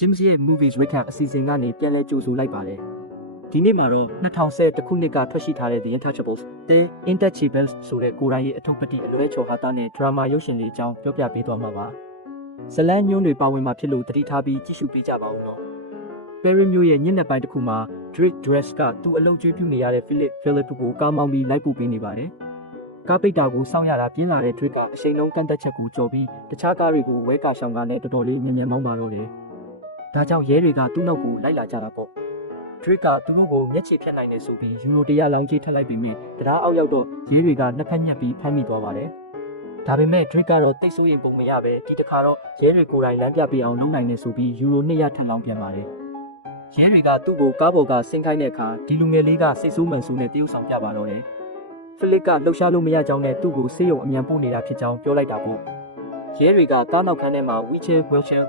James ရဲ့ Movies Recap အစီအစဉ်ကနေပြန်လည်ကြိုဆိုလိုက်ပါတယ်။ဒီနေ့မှာတော့2010ခုနှစ်ကထွက်ရှိထားတဲ့ The Untouchables, The Intouchables ဆိုတဲ့ကိုယ်တိုင်ရဲ့အထုပ်ပတိအလွဲချော်ဟာတာနဲ့ဒရာမာရုပ်ရှင်လေးအကြောင်းပြောပြပေးသွားမှာပါ။ဇလန်းညွန်းတွေပါဝင်မှာဖြစ်လို့တတိထားပြီးကြည့်ရှုပေးကြပါဦးနော်။ Perry မျိုးရဲ့ညနေပိုင်းတစ်ခုမှာ Drake Dress ကသူ့အလုပ်ကျွေးပြုနေရတဲ့ Philip ကိုကားမောင်းပြီးလိုက်ပို့ပေးနေပါတယ်။ကားပိတ်တာကိုစောင့်ရတာပြင်းလာတဲ့ Drake ကအချိန်လုံးကန့်သက်ချက်ကိုကြော်ပြီးတခြားကားတွေကိုဝဲကာရှောင်ကားနဲ့တော်တော်လေးမြန်မြန်မောင်းပါတော့တယ်။ဒါကြောင့်ရဲတွေကသူ့နောက်ကိုလိုက်လာကြတာပေါ့။ Drake ကသူတို့ကိုမျက်ခြေဖြတ်နိုင်နေဆိုပြီးယူရို100လောင်းကြီးထပ်လိုက်ပြီးမြင်တရားအောက်ရောက်တော့ရဲတွေကနှစ်ဖက်ညက်ပြီးဖမ်းမိသွားပါတယ်။ဒါပေမဲ့ Drake ကတော့တိတ်ဆိုးရင်ပုံမရပဲဒီတစ်ခါတော့ရဲတွေကိုယ်တိုင်လမ်းပြပေးအောင်လုပ်နိုင်နေဆိုပြီးယူရို200ထပ်လောင်းပြန်ပါတယ်။ရဲတွေကသူ့ကိုကားပေါ်ကဆင်းခိုင်းတဲ့အခါဒီလူငယ်လေးကစိတ်ဆိုးမှန်ဆိုးနဲ့တရုပ်ဆောင်ပြပါတော့တယ်။ Philip ကလှုပ်ရှားလို့မရကြောင်းနဲ့သူ့ကိုဆေးရုံအမြန်ပို့နေတာဖြစ်ကြောင်းပြောလိုက်တာပေါ့။ရဲတွေကကားနောက်ခန်းထဲမှာ wheelchair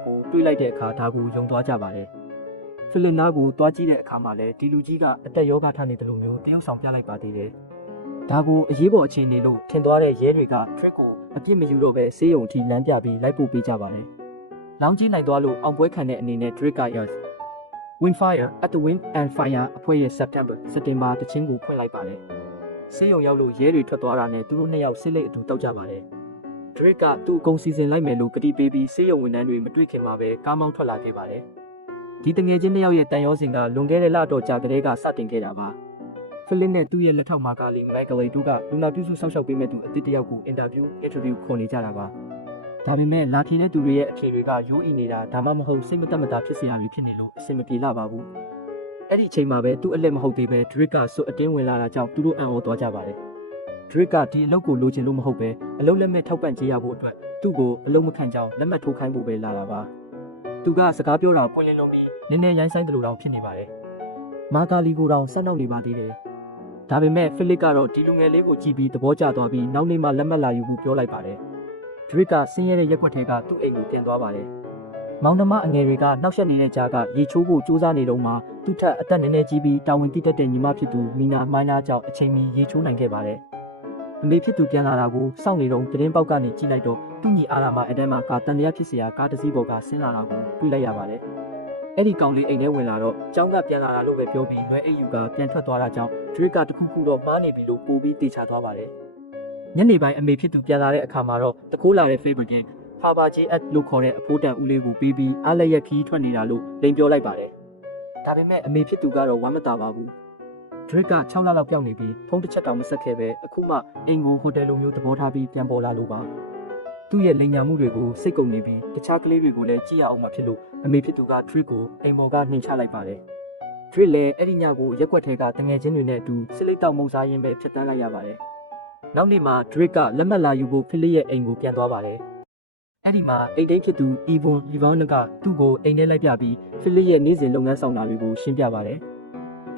ကိုတွေးလိုက်တဲ့အခါဒါကိုယုံသွားကြပါတယ်။ Philip နားကိုတွားကြည့်တဲ့အခါမှာလည်းဒီလူကြီးကအသက်ရောဂါထနေတယ်လို့မျိုးတရုပ်ဆောင်ပြလိုက်ပါသေးတယ်။ဒါကိုအရေးပေါ်အခြေအနေလို့ထင်သွားတဲ့ရဲတွေက Drake ကိုအပြစ်မယူတော့ပဲဆေးရုံအထိလမ်းပြပြီးလိုက်ပို့ပေးကြပါတယ်။လောင်းကြီးနိုင်သွားလို့အောင်ပွဲခံတဲ့အနေနဲ့ Drake က Windfire at the Wind and Fire အဖွဲ့ရဲ့စက်တင်ဘာတချင်းကိုဖွင့်လိုက်ပါတယ်။ဆေးရုံရောက်လို့ရဲတွေထွက်သွားတာနဲ့သူတို့နှစ်ယောက်ဆေးလိပ်အတူတောက်ကြပါတယ်။ Drake ကသူ့အကုန်စီစဉ်လိုက်မယ်လို့ကတိပေးပြီးဆေးရုံဝန်ထမ်းတွေမတွေ့ခင်မှာပဲကားမောင်းထွက်လာခဲ့ပါတယ်။ဒီတငယ်ချင်းနှစ်ယောက်ရဲ့တန်ရောစင်ကလွန်ခဲ့တဲ့လတော့ကြာကလေးကစတင်ခဲ့တာပါ။ Philip နဲ့သူ့ရဲ့လက်ထောက်မာကာလီ Michael တို့ကလူနာပြုစုစောင့်ရှောက်ပေးမဲ့သူအသစ်တစ်ယောက်ကို interview ခေါ်နေကြတာပါ။ဒါပေမဲ့လာထင်းတဲ့သူတွေရဲ့အဖြေတွေကရိုးအီနေတာဒါမှမဟုတ်စိတ်မသက်မသာဖြစ်စရာတွေဖြစ်နေလို့အဆင်မပြေလာပါဘူး။အဲ့ဒီအချိန်မှာပဲသူ့အလက်မဟုတ်သေးပဲ Drake ကစွတ်အတင်းဝင်လာတာကြောင့်သူတို့အံ့ဩသွားကြပါတယ်။ Drake ကဒီအလုပ်ကိုလိုချင်လို့မဟုတ်ပဲအလုပ်လက်မဲ့ထောက်ပံ့ကြေးရဖို့အတွက်သူ့ကိုအလုပ်မခံကြောင်းလက်မှတ်ထိုးခိုင်းဖို့ပဲလာတာပါ။သူကစကားပြောတာပွင့်လင်းလုံးပြီးနည်းနည်းရိုင်းဆိုင်တယ်လို့တောင်ဖြစ်နေပါတယ်။မာကာလီကိုတောင်ဆက်နောက်နေပါသေးတယ်။ဒါပေမဲ့ Philip ကတော့ဒီလူငယ်လေးကိုကြည့်ပြီးသဘောကျသွားပြီးနောက်နေ့မှလက်မှတ်လာယူဖို့ပြောလိုက်ပါတယ်။ Drake ကဆင်းရဲတဲ့ရက်ွက်ထဲကသူ့အိမ်ကိုပြန်သွားပါတယ်။မောင်နှမအငယ်တွေကနှောက်ယှက်နေတဲ့ကြားကရေချိုးဖို့စူးစမ်းနေတော့မှသူ့ထက်အသက်နည်းနည်းကြီးပြီးတာဝန်သိတတ်တဲ့ညီမဖြစ်သူမီနာမိုင်းနာကြောင့်အချိန်မီရေချိုးနိုင်ခဲ့ပါတယ်။အမေဖြစ်သူပြန်လာတာကိုစောင့်နေတော့သတင်းပေါက်ကနေကြည့်လိုက်တော့သူ့ညီအားလာမအတန်းမှာကာတန်တရားဖြစ်စရာကားတစ်စီးပေါ်ကဆင်းလာတာကိုတွေ့လိုက်ရပါတယ်။အဲ့ဒီကောင်လေးအိမ်ထဲဝင်လာတော့ကျောင်းကပြန်လာတာလို့ပဲပြောပြီးလွယ်အိပ်ယူကပြန်ထွက်သွားတာကြောင့် Drake ကတခုခုတော့မှားနေပြီလို့ပို့ပြီးတေချာသွားပါတယ်။ညနေပိုင်းအမေဖြစ်သူပြန်လာတဲ့အခါမှာတော့တကိုးလာတဲ့ favorite game ဟာဘာဂျီအက်လို့ခေါ်တဲ့အဖိုးတန်ဦးလေးကိုပြီးပြီးအားလက်ရက်ခီးထွက်နေတာလို့လိန်ပြောလိုက်ပါတယ်။ဒါပေမဲ့အမေဖြစ်သူကတော့ဝမ်းမသာပါဘူး။ Drake က6လလောက်ပြောင်းနေပြီးဖုန်းတစ်ချက်တောင်မဆက်ခဲ့ပဲအခုမှအိမ်ကိုဟိုတယ်လိုမျိုးသဘောထားပြီးပြန်ပေါ်လာလို့ပါ။သူ့ရဲ့လိန်ညာမှုတွေကိုစိတ်ကုန်နေပြီးတခြားကလေးတွေကိုလည်းကြည့်ရအောင်မှဖြစ်လို့အမေဖြစ်သူက Drake ကိုအိမ်ပေါ်ကနှင်ချလိုက်ပါတယ်။ Drake လည်းအဲ့ဒီညကိုရက်ွက်ထဲကတငယ်ချင်းတွေနဲ့အတူစစ်လိတ်တောက်မုံစားရင်းပဲဖြစ်တန်းလိုက်ရပါတယ်။နောက်နေ့မှာ Drake ကလက်မှတ်လာယူဖို့ Philip ရဲ့အိမ်ကိုပြန်သွားပါတယ်။အဲ့ဒီမှာအိမ်တိတ်ဖြစ်သူ Yvonne ကသူ့ကိုအိမ်ထဲလိုက်ပြပြီး Philip ရဲ့နေ့စဉ်လုပ်ငန်းဆောင်တာတွေကိုရှင်းပြပါတယ်။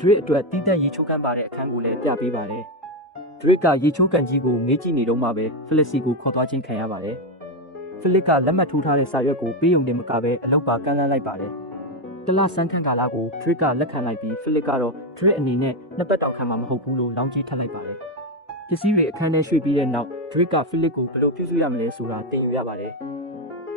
Drake အတွက်တီးတဲ့ရေချိုးကမ်းပါတဲ့အခန်းကိုလည်းပြပေးပါတယ်။ Drake ကရေချိုးကန်ကြီးကိုမေးကြည့်နေတော့မှပဲ Philip စီကိုခေါ်သွားခြင်းခံရပါတယ်။ Philip ကလက်မှတ်ထိုးထားတဲ့စာရွက်ကိုပေးုံတင်မကပဲအလုပ်ပါကမ်းလှမ်းလိုက်ပါတယ်။တလဆန်းခန့်ကာလကို Drake ကလက်ခံလိုက်ပြီး Philip ကတော့ Drake အနေနဲ့နှစ်ပတ်တောင်ခံမှာမဟုတ်ဘူးလို့လောင်းကြီးထပ်လိုက်ပါတယ်။ပစ္စည်းတွေအခန်းထဲရွှေ့ပြီးတဲ့နောက် Drake က Philip ကိုဘယ်လိုပြုစုရမလဲဆိုတာသင်ယူရပါတယ်။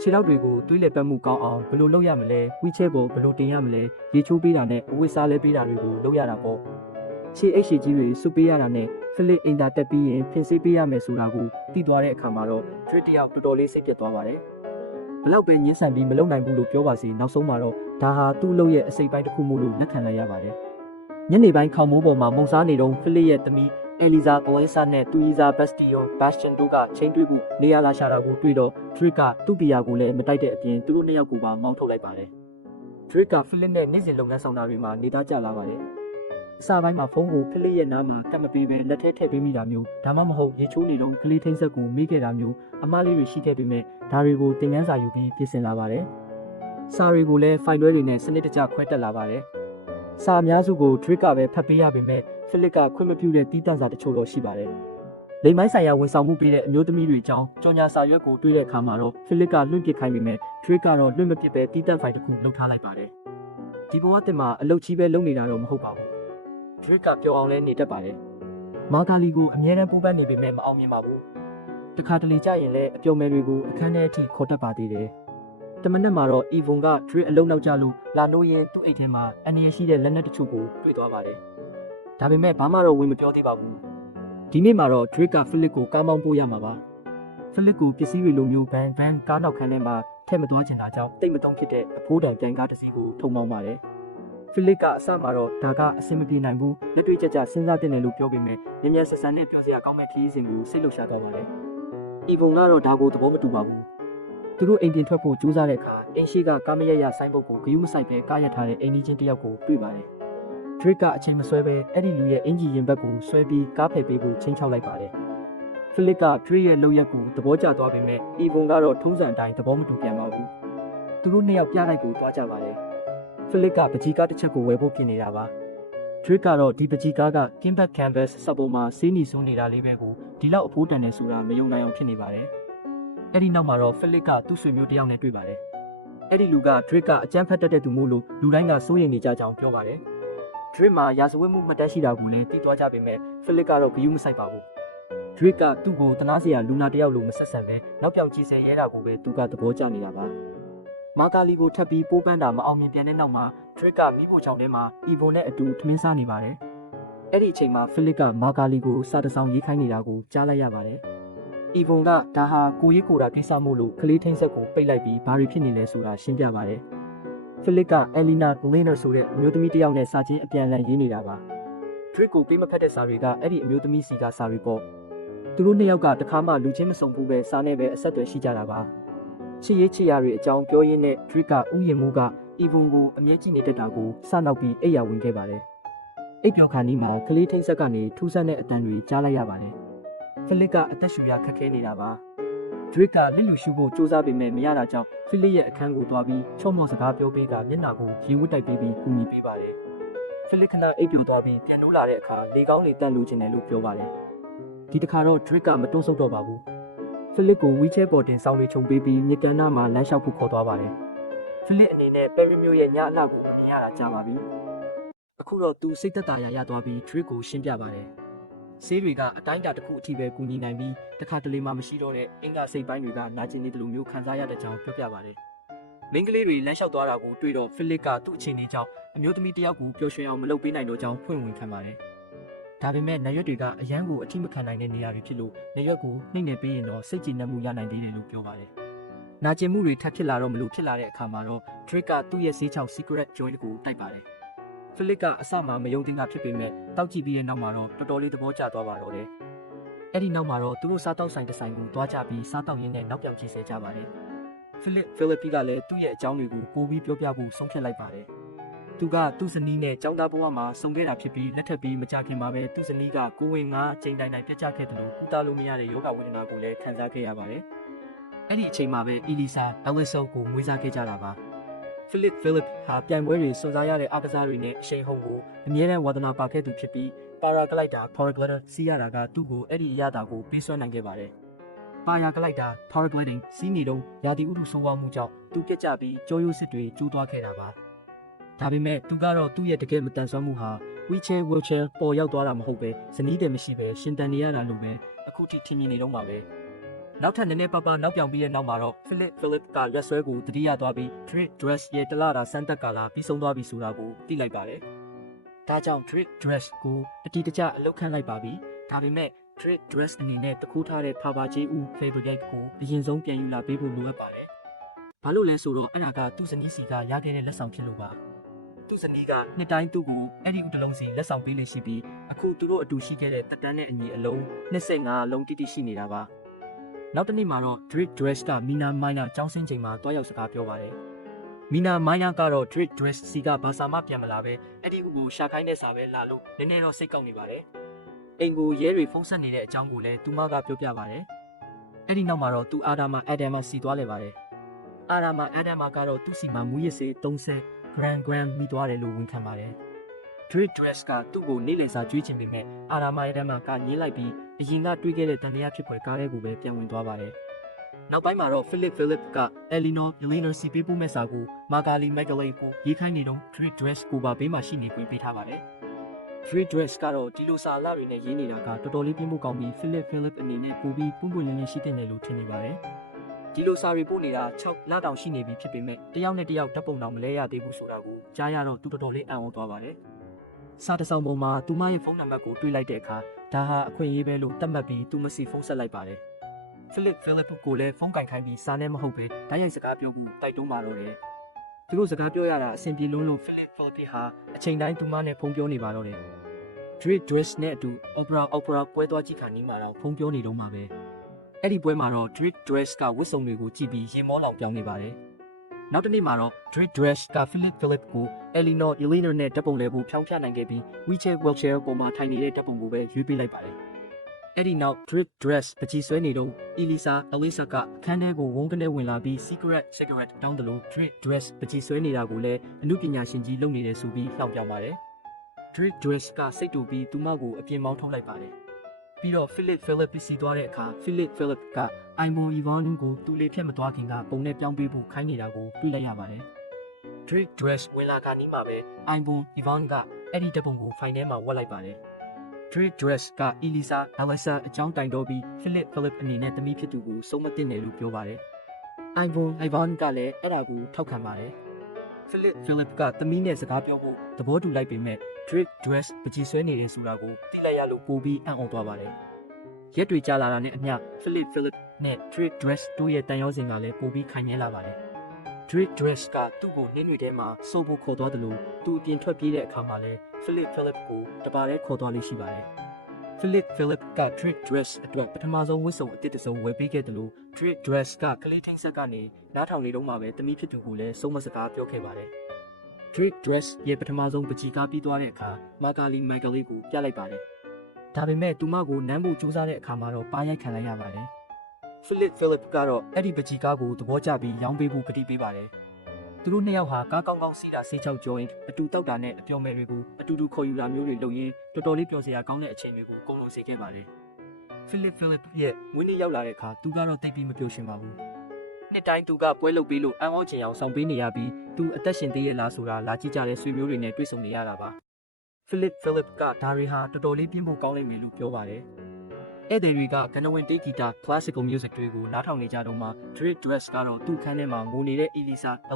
ခြေထောက်တွေကိုသွေးလည်ပတ်မှုကောင်းအောင်ဘယ်လိုလုပ်ရမလဲ၊ဝီချဲပေါ်ဘယ်လိုတင်ရမလဲ၊ရေချိုးပေးတာနဲ့အဝတ်စားလဲပေးတာတွေကိုလုပ်ရတာပေါ့။ခြေအိတ်ရှည်ကြီးတွေစုပ်ပေးရတာနဲ့Philip အင်တာတက်ပြီးရင်ဖင်ဆေးပေးရမယ်ဆိုတာကိုသိသွားတဲ့အခါမှာတော့ Drake တယောက်တော်တော်လေးစိတ်ပြတ်သွားပါတယ်။ဘလောက်ပဲညှင်းဆန်ပြီးမလုပ်နိုင်ဘူးလို့ပြောပါစီနောက်ဆုံးမှာတော့ဒါဟာသူ့အလုပ်ရဲ့အစိတ်ပိုင်းတစ်ခုမို့လို့လက်ခံလိုက်ရပါတယ်။ညနေပိုင်းခေါင်မိုးပေါ်မှာမုံစားနေတော့Philip ရဲ့သမီးEliza Boesa နဲ့သူရီဇာ Bastian တို့ကချင်းတွေ့မှုနေရာလာရှာတာကိုတွေ့တော့ Drake ကသူ့ပြာကိုလည်းမတိုက်တဲ့အပြင်သူတို့နှစ်ယောက်ကိုပါမောင်းထုတ်လိုက်ပါတယ်။ Drake က Philip နဲ့နေ့စဉ်လုပ်ငန်းဆောင်တာတွေမှာနေသားကျလာပါတယ်။အစပိုင်းမှာဖုန်းကိုPhilipရဲ့နားမှာကတ်မပေးပဲလက်ထဲထည့်ပေးမိတာမျိုးဒါမှမဟုတ်ရေချိုးနေတော့ကလေးထိန်းဆက်ကိုမိခဲ့တာမျိုးအမားလေးတွေရှိခဲ့ပေမဲ့ဒါတွေကိုသင်ခန်းစာယူပြီးပြင်ဆင်လာပါတယ်။စာတွေကိုလည်းဖိုင်လွဲတွေနဲ့စနစ်တကျခွဲတက်လာပါတယ်။စာအများစုကို Drake ကပဲဖတ်ပေးရပေမဲ့Philip ကခွင့်မပြုတဲ့တီးတန့်စာတချို့တော့ရှိပါတယ်။လိမ်မိုင်းဆိုင်ရာဝန်ဆောင်မှုပေးတဲ့အမျိုးသမီးတွေအကြောင်းကြော်ညာစာရွက်ကိုတွေ့တဲ့အခါမှာတော့Philip ကလွင့်ပစ်ခိုင်းပေမဲ့ Drake ကတော့လွင့်မပစ်ပဲတီးတန့်ဖိုင်တစ်ခုလုပ်ထားလိုက်ပါတယ်။ဒီဘဝတင်မှာအလုပ်ကြီးပဲလုပ်နေတာတော့မဟုတ်ပါဘူး။ Drake ကပျော်အောင်လဲနေတတ်ပါတယ်။မာကာလီကိုအမြဲတမ်းပိုးပန်းနေပေမဲ့မအောင်မြင်ပါဘူး။တခါတလေကြာရင်လည်းအပျော်မယ်တွေကိုအခန်းထဲအထိခေါ်တတ်ပါသေးတယ်။ တမနက်မှာတော့ Evon က Drake အလုံးနောက်ကျလို့လာလို့ရင်သူ့အိတ်ထဲမှာအန်နီရရှိတဲ့လက်နက်တချို့ကိုတွေ့သွားပါတယ်။ဒါပေမဲ့ဘာမှတော့ဝင်မပြောသေးပါဘူး။ဒီနေ့မှာတော့ Drake က Philip ကိုကားမောင်းပို့ရမှာပါ။ Philip ကိုပစ္စည်းတွေလိုမျိုးဗန်ကားနောက်ခန်းထဲမှာထည့်မသွားချင်တာကြောင့်တိတ်မတုံးဖြစ်တဲ့အဖိုးတန်ပြန်ကားတစ်စီးကိုထုံမောင်းပါတယ်။ Philip ကအစမှာတော့ဒါကအဆင်မပြေနိုင်ဘူးလက်တွေ့ကျကျစဉ်းစားတင်တယ်လို့ပြောပေမဲ့မြန်မြန်ဆန်ဆန်နဲ့ပြောစရာကောင်းမဲ့ခရီးစဉ်ကိုစိတ်လှုပ်ရှားသွားပါတယ်။ Evon ကတော့ဒါကိုသဘောမတူပါဘူး။သူတို့အိမ်ပြင်ထွက်ဖို့ကြိုးစားတဲ့အခါအင်းရှိကကားမရရဆိုင်းဘုတ်ကိုဂယုမဆိုင်ပဲကားရထားတဲ့အိမ်ကြီးချင်းတစ်ယောက်ကိုတွေ့ပါတယ်။ Drake ကအချိန်မဆွဲပဲအဲ့ဒီလူရဲ့အင်ဂျီရင်ဘက်ကိုဆွဲပြီးကားဖယ်ပေးဖို့ချင်းချောက်လိုက်ပါတယ်။ Philip က Drake ရဲ့လုပ်ရက်ကိုသဘောကျသွားပေမဲ့ Evon ကတော့ထုံးစံအတိုင်းသဘောမတူပြန်ပါဘူး။သူတို့နှစ်ယောက်ပြလိုက်ကိုသွားကြပါတယ်။ Philip ကပကြီးကားတစ်ချက်ကိုဝယ်ဖို့ပြင်နေတာပါ။ Drake ကတော့ဒီပကြီးကားက Kimberk Canvas စပ်ပေါ်မှာစေးနီဆိုးနေတာလေးပဲကိုဒီလောက်အဖိုးတန်နေဆိုတာမယုံနိုင်အောင်ဖြစ်နေပါတယ်။အဲ့ဒီနောက်မှာတော့ Philip ကသူ့ဆွေမျိုးတစ်ယောက်နဲ့တွေ့ပါတယ်။အဲ့ဒီလူက Drake ကအကြမ်းဖက်တတ်တဲ့သူမို့လို့လူတိုင်းကစိုးရိမ်နေကြကြောင်းပြောပါတယ်။ Drake မှာရာဇဝတ်မှုမှတ်တမ်းရှိတာကိုလည်းသိသွားကြပေမဲ့ Philip ကတော့ဂယုမဆိုင်ပါဘူး။ Drake ကသူ့ကိုတနာစရာလူနာတစ်ယောက်လိုမဆက်ဆံပဲနောက်ပြောင်ကြီးစဲရဲတာကိုပဲသူကသဘောကျနေတာပါ။မာကာလီကိုထပ်ပြီးပိုးပန်းတာမအောင်မြင်ပြန်တဲ့နောက်မှာ Drake ကမိဖို့ချောင်းထဲမှာ Evon နဲ့အတူထမင်းစားနေပါတယ်။အဲ့ဒီအချိန်မှာ Philip ကမာကာလီကိုစာတစောင်ရေးခိုင်းနေတာကိုကြားလိုက်ရပါတယ်။ Evon ကဒါဟာကိုရေးကိုတာကိစ္စမို့လို့ကလေးထိန်းဆက်ကိုပိတ်လိုက်ပြီးဘာတွေဖြစ်နေလဲဆိုတာရှင်းပြပါတယ်။ Philip က Elena Gleaner ဆိုတဲ့အမျိုးသမီးတစ်ယောက်နဲ့စာချင်းအပြန်အလှန်ရေးနေတာပါ။ Drake ကိုပေးမဖက်တဲ့စာတွေကအဲ့ဒီအမျိုးသမီးစီကစာတွေပေါ့။သူတို့နှစ်ယောက်ကတခါမှလူချင်းမစုံဘူးပဲစာနဲ့ပဲအဆက်အသွယ်ရှိကြတာပါ။ချစ်ရေးချစ်ရာတွေအကြောင်းပြောရင်းနဲ့ Drake ကဥယျာဉ်မှုက Evon ကိုအမြဲကြည့်နေတတ်တာကိုစနောက်ပြီးအိပ်ယာဝင်ခဲ့ပါတယ်။အိပ်ပျော်ခါနီးမှာကလေးထိန်းဆက်ကနေထူးဆန်းတဲ့အတန်တွေကြားလိုက်ရပါတယ်။ Philip ကအသက်ရှူရခက်ခဲနေတာပါ။ Drake ကလက်လူရှူဖို့စူးစမ်းပေမဲ့မရတာကြောင့် Philip ရဲ့အခန်းကိုသွားပြီးချော့မော့စကားပြောပေးကမျက်နှာကိုရေဝတ်တိုက်ပေးပြီးကူညီပေးပါတယ်။ Philip ခဏအိပ်ပျော်သွားပြီးပြန်နိုးလာတဲ့အခါလေကောင်းလေတက်လူချင်တယ်လို့ပြောပါတယ်။ဒီတစ်ခါတော့ Drake ကမတွန်းဆုတ်တော့ပါဘူး။ Philip ကို wheelchair ပေါ်တင်ဆောင်တွေခြုံပေးပြီးမြစ်ကမ်းနားမှာလမ်းလျှောက်ဖို့ခေါ်သွားပါတယ်။ Philip အနေနဲ့ Perry မျိုးရဲ့ညအလှကိုမမြင်ရတာကြာပါပြီ။အခုတော့သူစိတ်သက်သာရာရသွားပြီး Drake ကိုရှင်းပြပါတယ်။ဆေးတွေကအတိုင်းအတာတစ်ခုအထိပဲကူညီနိုင်ပြီးတခါတလေမှမရှိတော့တဲ့အင်္ဂါစိတ်ပိုင်းတွေကနာကျင်နေတယ်လို့မျိုးခံစားရတဲ့ကြောင်းပြောပြပါတယ်။မိန်းကလေးတွေလမ်းလျှောက်သွားတာကိုတွေ့တော့ Philip ကသူ့အခြေအနေကြောင့်အမျိုးသမီးတစ်ယောက်ကိုပျော်ရွှင်အောင်မလုပ်ပေးနိုင်တော့ကြောင်းဖွင့်ဝင်ခံပါတယ်။ဒါပေမဲ့နာရွက်တွေကအရန်ကိုအထိမခံနိုင်တဲ့နေရာတွေဖြစ်လို့နာရွက်ကိုနှိမ့်နေပေးရင်တော့စိတ်ကြည်နက်မှုရနိုင်သေးတယ်လို့ပြောပါတယ်။နာကျင်မှုတွေထပ်ဖြစ်လာတော့မလို့ဖြစ်လာတဲ့အခါမှာတော့ Drake ကသူ့ရဲ့ဆေးချောက် secret joint ကိုတိုက်ပါတယ်။ Philip ကအစမှမယုံတင်တာဖြစ်ပေမဲ့တောက်ကြည့်ပြီးတဲ့နောက်မှာတော့တော်တော်လေးသဘောကျသွားပါတော့တယ်။အဲ့ဒီနောက်မှာတော့သူတို့စားတောက်ဆိုင်တစ်ဆိုင်ကိုသွားကြပြီးစားတောက်ရင်းနဲ့နောက်ပြောင်ကြည့်ဆဲကြပါတယ်။ Philip ကလည်းသူ့ရဲ့အကြောင်းတွေကိုပိုပြီးပြောပြဖို့ဆုံးဖြတ်လိုက်ပါတယ်။သူကသူ့ဇနီးနဲ့ចောင်းသားဘဝမှာဆုံခဲ့တာဖြစ်ပြီးလက်ထပ်ပြီးမကြခင်မှာပဲသူ့ဇနီးကကိုဝင်ငါအချိန်တိုင်းပြတ်ကျခဲ့တယ်လို့ကုသလို့မရတဲ့ယောဂဝေဒနာကိုလည်းခံစားခဲ့ရပါတယ်။အဲ့ဒီအချိန်မှာပဲ Elisa Alisson ကိုမွေးစားခဲ့ကြတာပါ။ Philip ဟာပြိုင်ပွဲတွေစွန့်စားရတဲ့အားကစားတွေနဲ့အရှိန်ဟုန်ကိုအမြဲတမ်းဝါသနာပါခဲ့သူဖြစ်ပြီး paraglider စီးရတာကသူ့ကိုအဲ့ဒီအရာတာကိုပေးစွမ်းနိုင်ခဲ့ပါတယ်။ paragliding စီးနေတော့ရာသီဥတုဆိုးဝါးမှုကြောင့်သူပြက်ကျပြီးကြောရိုးစစ်တွေကျိုးသွားခဲ့တာပါ။ဒါပေမဲ့သူကတော့သူ့ရဲ့တကယ်မတန်ဆွမ်းမှုဟာ wheelchair ပေါ်ရောက်သွားတာမဟုတ်ပဲဇနီးတယ်မရှိပဲရှင်တန်နေရတာလို့ပဲအခုထိထင်မြင်နေတော့မှာပဲ။နောက်ထပ်နည်းနည်းပါးပါးနောက်ပြောင်ပြီးတဲ့နောက်မှာတော့ Philip ကရက်ဆွဲကိုတတိယသွားပြီး Dress ရဲ့တလတာစမ်းသက်ကာလာပြီးဆုံးသွားပြီဆိုတာကိုသိလိုက်ပါတယ်။ဒါကြောင့် Dress ကိုအတီတကျအလုပ်ခန့်လိုက်ပါပြီ။ဒါပေမဲ့ Dress အနေနဲ့တခိုးထားတဲ့ဖာပါကြီးဦး Fabergate ကိုအရင်ဆုံးပြန်ယူလာပေးဖို့လိုအပ်ပါတယ်။ဘာလို့လဲဆိုတော့အဲ့ဒါကသူ့ဇနီးစီကရခဲ့တဲ့လက်ဆောင်ဖြစ်လို့ပါ။သူ့ဇနီးကနှစ်တိုင်းသူ့ကိုအဲ့ဒီဦးတလုံးစီလက်ဆောင်ပေးနေရှိပြီးအခုသူတို့အတူရှိခဲ့တဲ့တက်တန်းနဲ့အညီအလုံး25လုံးတိတိရှိနေတာပါ။နောက်တစ်နေ့မှာတော့ Dress က Mina Minor ကျောင်းဆင်းချိန်မှာတွားရောက်စကားပြောပါတယ်။ Mina Minor ကတော့ Dress စီကဘာစာမှပြန်မလာပဲအဲ့ဒီဦးကိုရှာခိုင်းတဲ့စာပဲလာလို့နည်းနည်းတော့စိတ်ကောက်နေပါတယ်။အိမ်ကိုရဲတွေဖုန်းဆက်နေတဲ့အကြောင်းကိုလည်းသူမကပြောပြပါတယ်။အဲ့ဒီနောက်မှာတော့သူအာဒါမာစီသွားလဲပါတယ်။အာဒါမာကတော့သူ့စီမှာမူရစ်စေ30 gram မိသွားတယ်လို့ဝန်ခံပါတယ်။ Dress ကသူ့ကိုနေလည်စာကြွေးချင်ပေမဲ့အာဒါမာကညင်းလိုက်ပြီးအရင်ကတွေးခဲ့တဲ့တန်တရားဖြစ်ဖွယ်ကားလေးကိုပဲပြန်ဝင်သွားပါတယ်။နောက်ပိုင်းမှာတော့ Philip က Eleanor Gleaner စီပေးပို့မဲ့စာကိုမာကာလီကိုရေးခိုင်းနေတော့ Dress ကိုပါဘေးမှာရှိနေပေးထားပါတယ်။ Dress ကတော့ဒီလိုစာအလှတွေနဲ့ရေးနေတာကတော်တော်လေးပြင်းဖို့ကောင်းပြီး Philip အနေနဲ့ပိုပြီးပွင့်ပွင့်လင်းလင်းရှိတဲ့နယ်လို့ထင်နေပါတယ်။ ဒီလိုစာရီပို့နေတာ6လတောင်ရှိနေပြီဖြစ်ပေမဲ့တယောက်နဲ့တယောက်ဓာတ်ပုံတော်မလဲရသေးဘူးဆိုတာကိုကြားရတော့သူတော်တော်လေးအံ့ဩသွားပါတယ်။စာတစောင်ပေါ်မှာသူမရဲ့ဖုန်းနံပါတ်ကိုတွေ့လိုက်တဲ့အခါဒါဟာအခွင့်အရေးပဲလို့သတ်မှတ်ပြီးသူမစီဖုန်းဆက်လိုက်ပါတယ်။ Philip ကိုလည်းဖုန်းကင်ခိုင်းပြီးစာနဲ့မဟုတ်ပဲဓာတ်ရိုက်စကားပြောမှုတိုက်တွန်းပါတော့တယ်။သူတို့စကားပြောရတာအဆင်ပြေလွန်းလို့ Philip ဟာအချိန်တိုင်းသူမနဲ့ဖုန်းပြောနေပါတော့တယ်။ Drake Dress နဲ့အတူ Opera ပွဲသွားကြည့်ခါနီးမှာတော့ဖုန်းပြောနေတော့မှာပဲ။အဲ့ဒီပွဲမှာတော့ Drake Dress ကဝတ်စုံတွေကိုကြည့်ပြီးရင်မောလောင်ပြောင်းနေပါတယ်။နောက်တစ်နေ့မှာတော့ Drake Dress က Philip ကို Eleanor နဲ့ဓာတ်ပုံလဲဖို့ဖြောင်းဖြနိုင်ခဲ့ပြီး wheelchair ပေါ်မှာထိုင်နေတဲ့ဓာတ်ပုံကိုပဲရွေးပေးလိုက်ပါတယ်။အဲ့ဒီနောက် Drake Dress ပကြီးဆွဲနေတော့ Elisa ကအခန်းထဲကိုဝုန်းကနေဝင်လာပြီး cigarette တောင်းတယ်လို့ Drake Dress ပကြီးဆွဲနေတာကိုလည်းအမှုပညာရှင်ကြီးလုပ်နေတယ်ဆိုပြီးလှောင်ပြောင်ပါတယ်။ Drake Dress ကစိတ်တူပြီးသူမကိုအပြင်မောင်းထုတ်လိုက်ပါတယ်။ပြီးတော့ Philip ပစီသွားတဲ့အခါ Philip က Ivon Yvonne ကိုသူလေဖြတ်မသွားခင်ကပုံနဲ့ပြောင်းပေးဖို့ခိုင်းနေတာကိုတွေ့လိုက်ရပါတယ်။ Drake Dress ဝင်လာခါနီးမှာပဲ Ivon Yvonne ကအဲ့ဒီဓာတ်ပုံကိုဖိုင်ထဲမှာဝတ်လိုက်ပါတယ်။ Drake Dress က Elisa အကြောင်းတိုင်တော့ပြီး Philip အနေနဲ့သမီးဖြစ်သူကိုစုံမတင်တယ်လို့ပြောပါတယ်။ Ivon Yvonne ကလည်းအဲ့ဒါကိုထောက်ခံပါတယ်။ Philip ကသမီးနဲ့စကားပြောဖို့သဘောတူလိုက်ပေမဲ့ Drake Dress ပကြီးဆွဲနေတယ်ဆိုတာကိုသိလိုက်ရလို့ပိုပြီးအံ့ဩသွားပါတယ်။ရက်တွေကြာလာတာနဲ့အမျှ Philip နဲ့ Drake Dress တို့ရဲ့တန်ရောစင်ကလည်းပိုပြီးခိုင်မြဲလာပါတယ်။ Drake Dress ကသူ့ကိုနှင်းတွေထဲမှာစိုးဖို့ခေါ်သွားတယ်လို့သူအပြင်ထွက်ပြေးတဲ့အခါမှာလည်း Philip ကိုတပါးတည်းခေါ်သွားလို့ရှိပါတယ်။ Philip က Drake Dress အတွက်ပထမဆုံးဝတ်စုံအသစ်တစ်စုံဝယ်ပေးခဲ့တယ်လို့ Drake Dress ကကလေးထင်းဆက်ကနေနားထောင်နေတော့မှပဲသမီးဖြစ်သူကိုလည်းစုံမစကားပြောခဲ့ပါတယ်။ Drake Dress ရဲ့ပထမဆုံးပကြီးကားပြီးသွားတဲ့အခါမာကာလီကိုပြလိုက်ပါတယ်။ဒါပေမဲ့သူမကိုနမ်းဖို့ကြိုးစားတဲ့အခါမှာတော့ပါရိုက်ခံလိုက်ရပါတယ်။ Philip ကတော့အဲ့ဒီပကြီးကားကိုသဘောကျပြီးရောင်းပေးဖို့ကတိပေးပါတယ်။သူတို့နှစ်ယောက်ဟာကားကောင်းကောင်းစီးတာဆေးချောက်ကြောရင်အတူတောက်တာနဲ့အပျော်မယ်တွေကိုအတူတူခေါ်ယူတာမျိုးတွေလုပ်ရင်းတော်တော်လေးပျော်စရာကောင်းတဲ့အချိန်တွေကိုကုန်လုံးစေခဲ့ပါတယ်။ Philip ရဲ့ဝင်းနေရောက်လာတဲ့အခါသူကတော့တိတ်ပြီးမပျော်ရွှင်ပါဘူး။နှစ်တိုင်းသူကပွဲလုပ်ပေးလို့အံ့ဩချင်အောင်ဆောင်ပေးနေရပြီးသူအသက်ရှင်သေးရဲ့လားဆိုတာလာကြည့်ကြတဲ့ဆွေမျိုးတွေနဲ့တွေ့ဆုံနေရတာပါ။ Philip ကဒါတွေဟာတော်တော်လေးပြင်းဖို့ကောင်းလိမ့်မယ်လို့ပြောပါတယ်။ဧည့်သည်တွေကကနဝင်တေးဂီတာ classical music တွေကိုနားထောင်နေကြတော့မှ Drake Dress ကတော့သူ့ခန်းထဲမှာငိုနေတဲ့ Elisa ကိ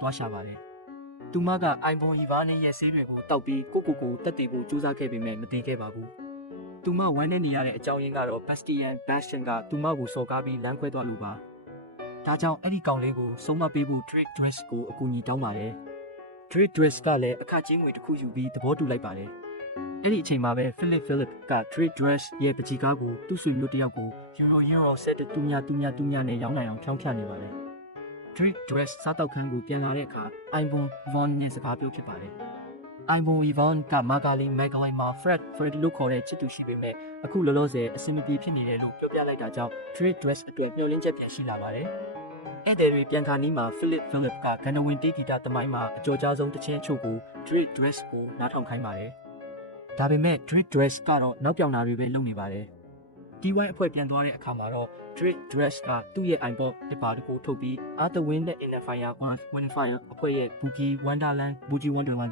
ုသွားရှာပါတယ်။သူမက Ivon Yvonne ရဲ့ဆေးတွေကိုတောက်ပြီးကိုတက်တည်ဖို့ကြိုးစားခဲ့ပေမဲ့မတည်ခဲ့ပါဘူး။သူမဝမ်းနေနေရတဲ့အကြောင်းရင်းကတော့ Bastion ကသူမကိုစော်ကားပြီးလမ်းခွဲသွားလို့ပါ။ဒါကြောင့်အဲ့ဒီကောင်လေးကိုဆုံးမပေးဖို့ Drake Dress ကိုအကူအညီတောင်းပါတယ်။ Drake Dress ကလည်းအခကြေးငွေတစ်ခုယူပြီးသဘောတူလိုက်ပါတယ်။အဲ့ဒီအချိန်မှာပဲ Philip က Drake Dress ရဲ့ပကြီးကားကိုသူ့ဆွေမျိုးတစ်ယောက်ကိုEuro ဆက်တူညာနဲ့ရောင်းနိုင်အောင်ဖြောင်းဖြနေပါတယ်။ Drake Dress စားတောက်ခန်းကိုပြန်လာတဲ့အခါ Ivon Yvonne နဲ့စကားပြောဖြစ်ပါတယ်။ Ivon Yvonne ကမာကာလီမှာ Fred လို့ခေါ်တဲ့ချစ်သူရှိပေမဲ့အခုလောလောဆယ်အဆင်မပြေဖြစ်နေတယ်လို့ပြောပြလိုက်တာကြောင့် Drake Dress အတွက်မျှော်လင့်ချက်ပြန်ရှိလာပါတယ်။ဧည့်သည်တွေပြန်ခါနီးမှာ Philip ကကနဝင်တေးဂီတာသမိုင်းမှာအကျော်ကြားဆုံးတခြင်းအချို့ကို Drake Dress ကိုနားထောင်ခိုင်းပါတယ်။ဒါပေမဲ့ Drake Dress ကတော့နောက်ပြောင်တာတွေပဲလုပ်နေပါတယ်။ T1 အဖွဲ့ပြန်သွားတဲ့အခါမှာတော့ Drake Dress ကသူ့ရဲ့ iPod တစ်ပါးကိုထုတ်ပြီး Arthur Wind နဲ့ In a Fire Wildfire အဖွဲ့ရဲ့ Boogie Wonderland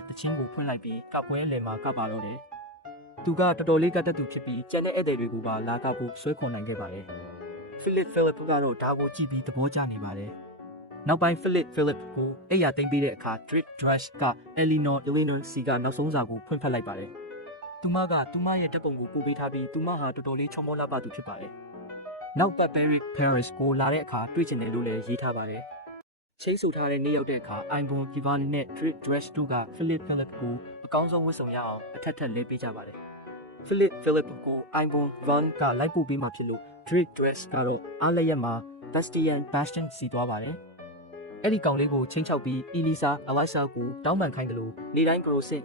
တခြင်းကိုဖွင့်လိုက်ပြီးကပွဲလယ်မှာကပါတော့တယ်။သူကတော်တော်လေးကတတ်သူဖြစ်ပြီးကျန်တဲ့ဧည့်သည်တွေကိုပါလာကဖို့ဆွဲခေါ်နိုင်ခဲ့ပါတယ်။ Philip ကတော့ဒါကိုကြည့်ပြီးသဘောကျနေပါတယ်။နောက်ပိုင်း Philip ကိုအိယာသိမ့်ပေးတဲ့အခါ Drake Dress က Eleanor စီကနောက်ဆုံးစာကိုဖွင့်ဖတ်လိုက်ပါတယ်။သူမကသူမရဲ့ဓာတ်ပုံကိုပို့ပေးထားပြီးသူမဟာတော်တော်လေးချောမောလှပသူဖြစ်ပါတယ်။နောက်ပတ် Paris ကိုလာတဲ့အခါတွေ့ချင်တယ်လို့လည်းရေးထားပါတယ်။ချိတ်ဆိုထားတဲ့နေ့ရောက်တဲ့အခါ Ivon Yvonne နဲ့ Drake Dress တို့က Philip ကိုအကောင်းဆုံးဝတ်စုံရအောင်အထက်လဲပေးကြပါတယ်။ Philip ကို Ivon Yvonne ကလိုက်ပို့ပေးမှဖြစ်လို့ Drake Dress ကတော့အားလက်ရက်မှာ Bastion စီသွားပါတယ်။အဲ့ဒီကောင်လေးကိုချင်းချောက်ပြီး Elisa ကိုတောင်းပန်ခိုင်းတယ်လို့နေတိုင်း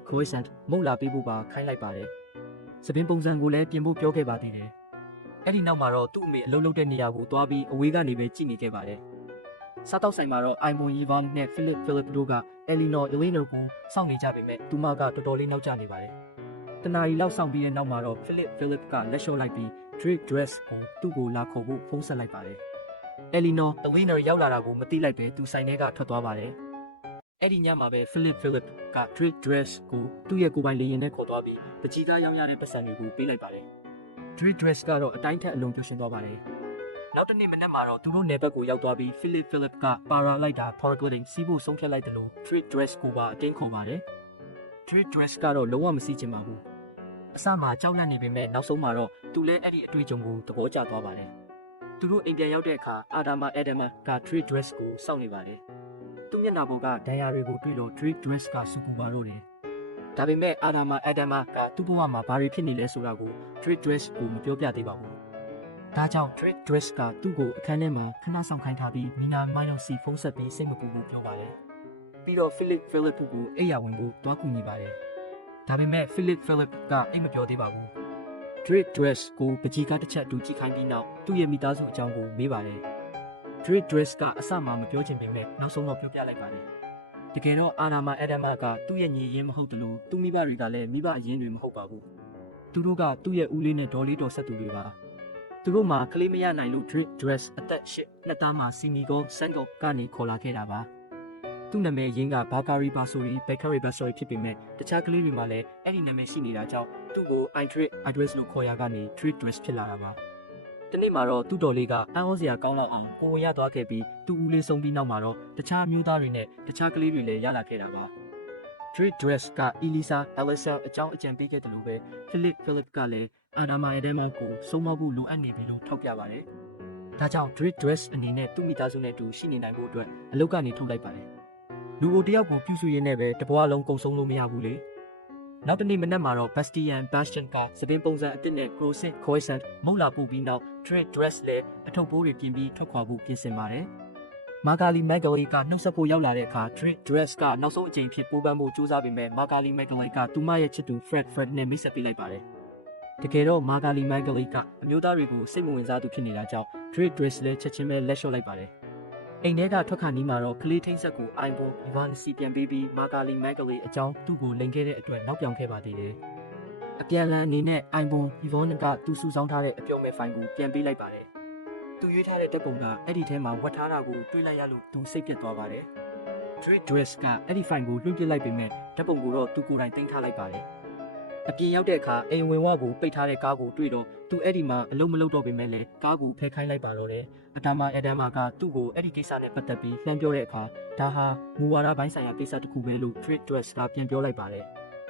croissant မုတ်လာပေးဖို့ပါခိုင်းလိုက်ပါတယ်။စပင်းပုံစံကိုလည်းပြင်ဖို့ပြောခဲ့ပါသေးတယ်။အဲ့ဒီနောက်မှာတော့သူ့အမေအလုပ်လုပ်တဲ့နေရာကိုသွားပြီးအဝေးကနေပဲကြည့်နေခဲ့ပါတယ်။စားတောက်ဆိုင်မှာတော့ Ivon Yvonne နဲ့ Philip တို့က Eleanor ကိုစောင့်နေကြပေမဲ့သူမကတော်တော်လေးနောက်ကျနေပါတယ်။တနာရီလောက်စောင့်ပြီးတဲ့နောက်မှာတော့ Philip ကလက်လျှော့လိုက်ပြီး Drake Dress ကိုသူ့ကိုလာခေါ်ဖို့ဖုန်းဆက်လိုက်ပါတယ်။ Eleanor ရောက်လာတာကိုမသိလိုက်ပဲသူဆိုင်ထဲကထွက်သွားပါတယ်။အဲ့ဒီညမှာပဲ Philip က Drake Dress ကိုသူ့ရဲ့ကိုယ်ပိုင်လေယာဉ်နဲ့ခေါ်သွားပြီးပကြီးကားရောင်းရတဲ့ပတ်စံတွေကိုပေးလိုက်ပါတယ်။ Drake Dress ကတော့အတိုင်းထက်အလုံးပျော်ရွှင်သွားပါတယ်။ နောက်တစ်နေ့မနက်မှာတော့သူတို့နယ်ဘက်ကိုရောက်သွားပြီး Philip ကပါရာလိုက်တာ paragliding စီးဖို့ဆုံးဖြတ်လိုက်တယ်လို့ Trade Dress ကိုပါအတင်းခေါ်ပါတယ် Trade Dress ကတော့လုံးဝမစီးချင်ပါဘူးအစမှာကြောက်လန့်နေပေမဲ့နောက်ဆုံးမှာတော့သူလည်းအဲ့ဒီအတွေ့အကြုံကိုသဘောကျသွားပါတယ်သူတို့အိမ်ပြန်ရောက်တဲ့အခါအာဒါမာက Trade Dress ကိုစောင့်နေပါတယ်သူမျက်နှာပေါ်ကဒဏ်ရာတွေကိုတွေ့တော့ Trade Dress ကစူပူပါတော့တယ်ဒါပေမဲ့အာဒါမာကသူ့ဘဝမှာဘာတွေဖြစ်နေလဲဆိုတာကို Trade Dress ကိုမပြောပြသေးပါဘူးဒါကြောင့် Trade Dress ကသူ့ကိုအခန်းထဲမှာခဏဆောင်ခိုင်းထားပြီးမီနာမိုင်းတို့စီဖုန်းဆက်ပြီးစိတ်မပူဘူးပြောပါတယ်ပြီးတော့ Philip ကိုအိယာဝင်ဖို့တွားကူညီပါတယ်ဒါပေမဲ့ Philip ကအိမ်မပြောသေးပါဘူး Trade Dress ကိုပကြီးကားတစ်ချက်တူကြည့်ခိုင်းပြီးနောက်သူ့ရဲ့မိသားစုအကြောင်းကိုမေးပါတယ် Trade Dress ကအစမှမပြောချင်ပေမဲ့နောက်ဆုံးတော့ပြောပြလိုက်ပါတယ်တကယ်တော့အာနာမာကသူ့ရဲ့ညီရင်းမဟုတ်တယ်လို့သူ့မိဘတွေကလည်းမိဘအရင်းတွေမဟုတ်ပါဘူးသူတို့ကသူ့ရဲ့ဦးလေးနဲ့ဒေါ်လေးတော်ဆက်သူတွေပါသူတို့မှာကလေးမရနိုင်လို့ Trade Dress အသက်8နှစ်သားမှာစီနီကိုဆန်ကိုကနေခေါ်လာခဲ့တာပါသူ့နာမည်ရင်းကဘာကာရီဘာဆိုရီဘက်ကာရီဘာဆိုရီဖြစ်ပေမဲ့တခြားကလေးတွေမှာလည်းအဲ့ဒီနာမည်ရှိနေတာကြောင့်သူ့ကို Idris လို့ခေါ်ရကနေ Trade Dress ဖြစ်လာတာပါဒီနေ့မှာတော့သူ့တော်လေးကအံ့ဩစရာကောင်းလောက်အောင်ကိုဝင်ရသွားခဲ့ပြီးသူ့ဦးလေးဆုံးပြီးနောက်မှာတော့တခြားမျိုးသားတွေနဲ့တခြားကလေးတွေလည်းရလာခဲ့တာပါ Trade Dress က Elisa အကြောင်းအကြံပေးခဲ့တယ်လို့ပဲ Philip ကလည်းအာဒါမာကိုဆုံးမဖို့လိုအပ်နေပြီလို့ထောက်ပြပါတယ်ဒါကြောင့် Trade Dress အနေနဲ့သူ့မိသားစုနဲ့အတူရှိနေနိုင်ဖို့အတွက်အလုပ်ကနေထုတ်လိုက်ပါတယ်လူကိုတယောက်ကိုပြုစုရင်းနဲ့ပဲတဘွားလုံးကုံဆုံးလို့မရဘူးလေနောက်တနေ့မနက်မှာတော့ Bastian ကစပင်းပုံစံအစ်စ်နဲ့ Croissant မုတ်လာပို့ပြီးနောက် Trade Dress လည်းအထုပ်ပိုးတွေပြင်ပြီးထွက်ခွာဖို့ပြင်ဆင်ပါတယ်မာကာလီမက်ဂလီကနှုတ်ဆက်ဖို့ရောက်လာတဲ့အခါ Trade Dress ကနောက်ဆုံးအကြိမ်ဖြစ်ပိုးပန်းဖို့ကြိုးစားပေမဲ့မာကာလီမက်ဂလီကသူမရဲ့ချစ်သူ Fred နဲ့မိတ်ဆက်ပေးလိုက်ပါတယ်တကယ်တော့မာကာလီမက်ဂလီကအမျိုးသားတွေကိုစိတ်မဝင်စားသူဖြစ်နေတာကြောင့် Trade Dress လည်းချက်ချင်းပဲလက်လျှော့လိုက်ပါတယ်အိမ်ထဲကထွက်ခါနီးမှာတော့ကလေးထိန်းဆက်ကိုအိုင်ဘွန်အီဗန်စီပြန်ပေးပြီးမာကာလီမက်ဂလီအကြောင်းသူ့ကိုလိန်ခဲ့တဲ့အတွက်နောက်ပြောင်ခဲ့ပါသေးတယ်အပြန်လန်အနေနဲ့အိုင်ဘွန်အီဗန်ကသူစုဆောင်းထားတဲ့အပြုံးမဲ့ဖိုင်ကိုပြန်ပေးလိုက်ပါတယ်သူရွေးထားတဲ့တပ်ပုံကအဲ့ဒီထဲမှာဝတ်ထားတာကိုတွေးလိုက်ရလို့သူစိတ်ပြတ်သွားပါတယ် Trade Dress ကအဲ့ဒီဖိုင်ကိုလွှင့်ပစ်လိုက်ပေမဲ့တပ်ပုံကိုတော့သူကိုယ်တိုင်တင်ထားလိုက်ပါတယ်အပြင်ရောက်တဲ့အခါအိမ်ဝင်ဝကိုပိတ်ထားတဲ့ကားကိုတွေ့တော့သူအဲ့ဒီမှာအလုံးမလုံးတော့ပေမဲ့လည်းကားကိုဖယ်ခိုင်းလိုက်ပါတော့တယ်အဒါမာကသူ့ကိုအဲ့ဒီကိစ္စနဲ့ပတ်သက်ပြီးလှမ်းပြောတဲ့အခါဒါဟာမူဝါဒပိုင်းဆိုင်ရာကိစ္စတစ်ခုပဲလို့ Trade Dress ကပြန်ပြောလိုက်ပါတယ်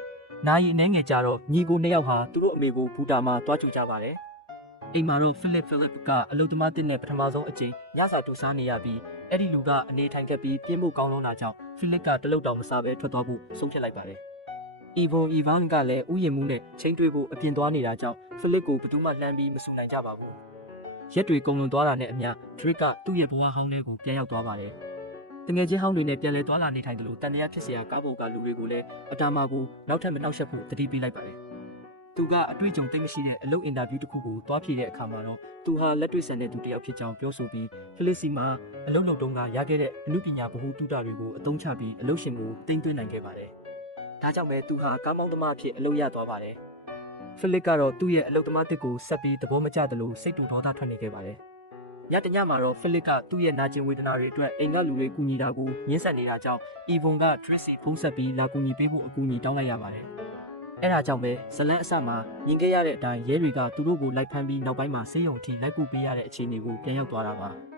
။နိုင်အနေငယ်ကြတော့ညီကိုနှစ်ယောက်ဟာသူတို့အမေကိုဘူတာမှာတွားကြကြပါတယ်။အိမ်မှာတော့ Philip ကအလုပ်သမားတစ်နဲ့ပထမဆုံးအကြိမ်ညစာတူစားနေရပြီးအဲ့ဒီလူကအနေထိုင်ခဲ့ပြီးပြင်းဖို့ကောင်းလုံးတာကြောင့် Philip ကတလုတ်တောင်မစားဘဲထွက်သွားဖို့ဆုံးဖြတ်လိုက်ပါတယ်။အီဗန်ကလည်းဥယျာဉ်မှုနဲ့ချင်းတွေးဖို့အပြင်သွားနေတာကြောင့် Philip ကိုဘယ်သူမှလှမ်းပြီးမဆူနိုင်ကြပါဘူး။ရက်တွေကုန်လွန်သွားတာနဲ့အမျှ Drake ကသူ့ရဲ့ဘဝဟောင်းလေးကိုပြန်ရောက်သွားပါတယ်။တငယ်ချင်းဟောင်းတွေနဲ့ပြန်လည်သွားလာနေထိုင်တယ်လို့တန်တရားဖြစ်စရာကားပေါ်ကလူတွေကိုလည်းအတားမာကိုနောက်ထပ်မနှောက်ယှက်ဖို့တတိပေးလိုက်ပါတယ်။သူကအတွေ့အကြုံသိမရှိတဲ့အလုပ်အင်တာဗျူးတစ်ခုကိုတွားဖြေတဲ့အခါမှာတော့သူဟာလက်တွေ့ဆန်တဲ့သူတစ်ယောက်ဖြစ်ကြောင်းပြောဆိုပြီး Philip စီမှာအလုပ်လုပ်တုန်းကရခဲ့တဲ့အမှုပညာဗဟုသုတတွေကိုအသုံးချပြီးအလုပ်ရှင်ကိုတင်သွင်းနိုင်ခဲ့ပါတယ်။ဒါကြောင့်ပဲသူဟာကားမောင်းသမားအဖြစ်အလုပ်ရသွားပါတယ်။ Philip ကတော့သူ့ရဲ့အလုပ်သမားတစ်ကိုဆက်ပြီးသဘောမကျသလိုစိတ်တူဒေါသထွက်နေခဲ့ပါတယ်။ညတညမှာတော့ Philip ကသူ့ရဲ့နာကျင်ဝေဒနာတွေအတွက်အိမ်ကလူတွေကူညီတာကိုညှင်းဆန်နေတာကြောင့် Evon က Tracy ဖုန်းဆက်ပြီးလာကူညီပေးဖို့အကူအညီတောင်းလိုက်ရပါတယ်။အဲဒါကြောင့်ပဲဇလန်းအစမှာမြင်ခဲ့ရတဲ့အတိုင်းရဲတွေကသူတို့ကိုလိုက်ဖမ်းပြီးနောက်ပိုင်းမှာဆေးရုံထိလိုက်ပို့ပေးရတဲ့အခြေအနေကိုပြန်ရောက်သွားတာပါ။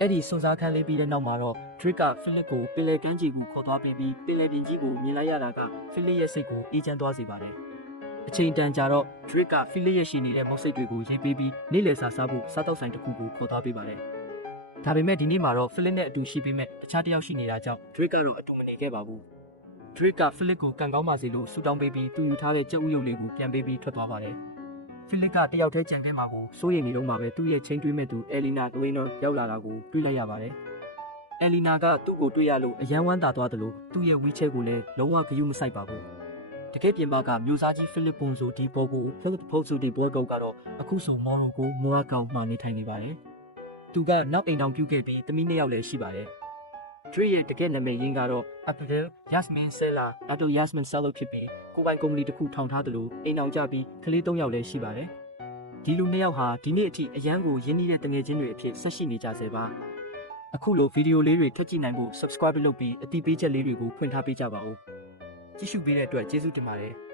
အဲ့ဒီစွန်စားခန်းလေးပြီးတဲ့နောက်မှာတော့ Drake က Philip ကိုပင်လယ်ကမ်းခြေကိုခေါ်သွားပြီးပင်လယ်ပြင်ကြီးကိုမြင်လိုက်ရတာက Philip ရဲ့စိတ်ကိုအေးချမ်းသွားစေပါတယ်။အချိန်တန်ကြာတော့ Drake က Philip ရဲ့ရှိနေတဲ့မုတ်စိတ်တွေကိုရေးပေးပြီးနေ့လည်စာစားဖို့စားတောက်ဆိုင်တစ်ခုကိုခေါ်သွားပေးပါတယ်။ဒါပေမဲ့ဒီနေ့မှာတော့ Philip နဲ့အတူရှိပေမဲ့တခြားတစ်ယောက်ရှိနေတာကြောင့် Drake ကတော့အတူမနေခဲ့ပါဘူး။ Drake က Philip ကိုကန်ကောင်းပါစေလို့ဆုတောင်းပေးပြီးသူယူထားတဲ့ကြက်ဥယုပ်လေးကိုပြန်ပေးပြီးထွက်သွားပါတယ်။ Philip ကတယောက်တည်းကြံခဲ့မှာကိုစိုးရိမ်နေတော့မှပဲသူ့ရဲ့ချင်းတွေးမဲ့သူ Elena ရောက်လာတာကိုတွေ့လိုက်ရပါတယ်။ Elena ကသူ့ကိုတွေ့ရလို့အယမ်းဝမ်းသာသွားတယ်လို့သူ့ရဲ့ WeChat ကိုလည်းလုံးဝဂရုမစိုက်ပါဘူး။တကယ်ပြင်ပကမျိုးစားကြီး Philip Ponzo di Borgo ကတော့အခုဆိုမော်ရိုကိုမိုရာကောင်မှနေထိုင်နေပါတယ်။သူကနောက်အိမ်တောင်ပြုတ်ခဲ့ပြီးသမီးနှစ်ယောက်လည်းရှိပါတယ်။ Drake ရဲ့တကယ်နာမည်ရင်းကတော့ Abdul Yasmin Sello ဖြစ်ပြီးကိုပိုင်ကုမ္ပဏီတစ်ခုထောင်ထားတယ်လို့အိမ်အောင်ကြပြီးကလေး3ယောက်လည်းရှိပါတယ်။ဒီလူ2ယောက်ဟာဒီနေ့အထိအရန်ကိုရင်းနှီးတဲ့တငယ်ချင်းတွေအဖြစ်ဆက်ရှိနေကြဆဲပါ။အခုလိုဗီဒီယိုလေးတွေထပ်ကြည့်နိုင်ဖို့ subscribe လုပ်ပြီးအတိပေးချက်လေးတွေကိုဖွင့်ထားပေးကြပါဦး။ကြည့်ရှုပေးတဲ့အတွက်ကျေးဇူးတင်ပါတယ်။